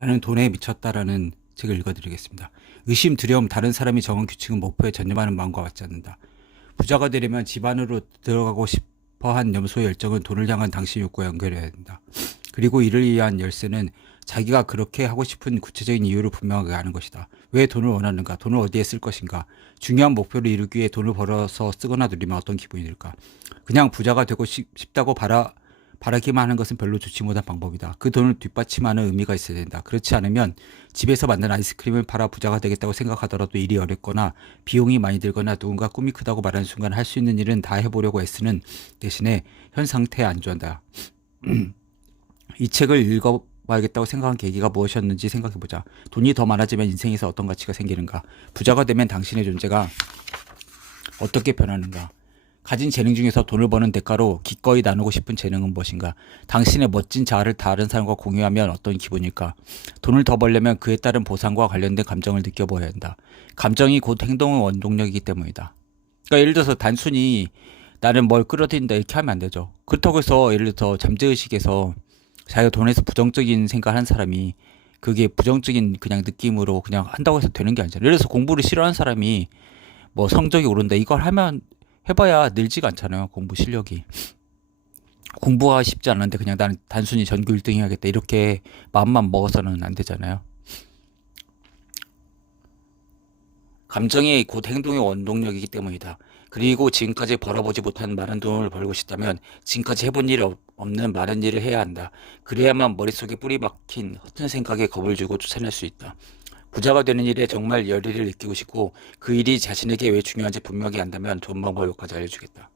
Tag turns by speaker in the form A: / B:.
A: 나는 돈에 미쳤다라는 책을 읽어드리겠습니다. 의심, 두려움, 다른 사람이 정한 규칙은 목표에 전념하는 마음과 맞지 않는다. 부자가 되려면 집안으로 들어가고 싶어한 염소의 열정은 돈을 향한 당신의 욕구와 연결해야 된다. 그리고 이를 위한 열쇠는 자기가 그렇게 하고 싶은 구체적인 이유를 분명하게 아는 것이다. 왜 돈을 원하는가? 돈을 어디에 쓸 것인가? 중요한 목표를 이루기 위해 돈을 벌어서 쓰거나 누리면 어떤 기분이 들까? 그냥 부자가 되고 싶, 싶다고 바라 바라기만 하는 것은 별로 좋지 못한 방법이다. 그 돈을 뒷받침하는 의미가 있어야 된다. 그렇지 않으면 집에서 만든 아이스크림을 팔아 부자가 되겠다고 생각하더라도 일이 어렵거나 비용이 많이 들거나 누군가 꿈이 크다고 말하는 순간 할 수 있는 일은 다 해보려고 애쓰는 대신에 현 상태에 안주한다. 이 책을 읽어 봐야겠다고 생각한 계기가 무엇이었는지 생각해보자. 돈이 더 많아지면 인생에서 어떤 가치가 생기는가? 부자가 되면 당신의 존재가 어떻게 변하는가? 가진 재능 중에서 돈을 버는 대가로 기꺼이 나누고 싶은 재능은 무엇인가? 당신의 멋진 자아를 다른 사람과 공유하면 어떤 기분일까? 돈을 더 벌려면 그에 따른 보상과 관련된 감정을 느껴보아야 한다. 감정이 곧 행동의 원동력이기 때문이다. 그러니까 예를 들어서 단순히 나는 뭘 끌어들인다 이렇게 하면 안 되죠. 그렇다고 해서 예를 들어서 잠재의식에서 자기가 돈에서 부정적인 생각하는 사람이 그게 부정적인 그냥 느낌으로 그냥 한다고 해서 되는 게 아니잖아요. 예를 들어서 공부를 싫어하는 사람이 뭐 성적이 오른다 이걸 하면 해봐야 늘지가 않잖아요. 공부 실력이. 공부가 쉽지 않은데 그냥 나는 단순히 전교 1등 해야겠다 이렇게 마음만 먹어서는 안 되잖아요. 감정이 곧 행동의 원동력이기 때문이다. 그리고 지금까지 벌어보지 못한 많은 돈을 벌고 싶다면 지금까지 해본 일 없- 없는 많은 일을 해야 한다. 그래야만 머릿속에 뿌리 박힌 허튼 생각에 겁을 주고 쫓아낼 수 있다. 부자가 되는 일에 정말 열의를 느끼고 싶고 그 일이 자신에게 왜 중요한지 분명히 안다면 방법을 여기까지 알려주겠다.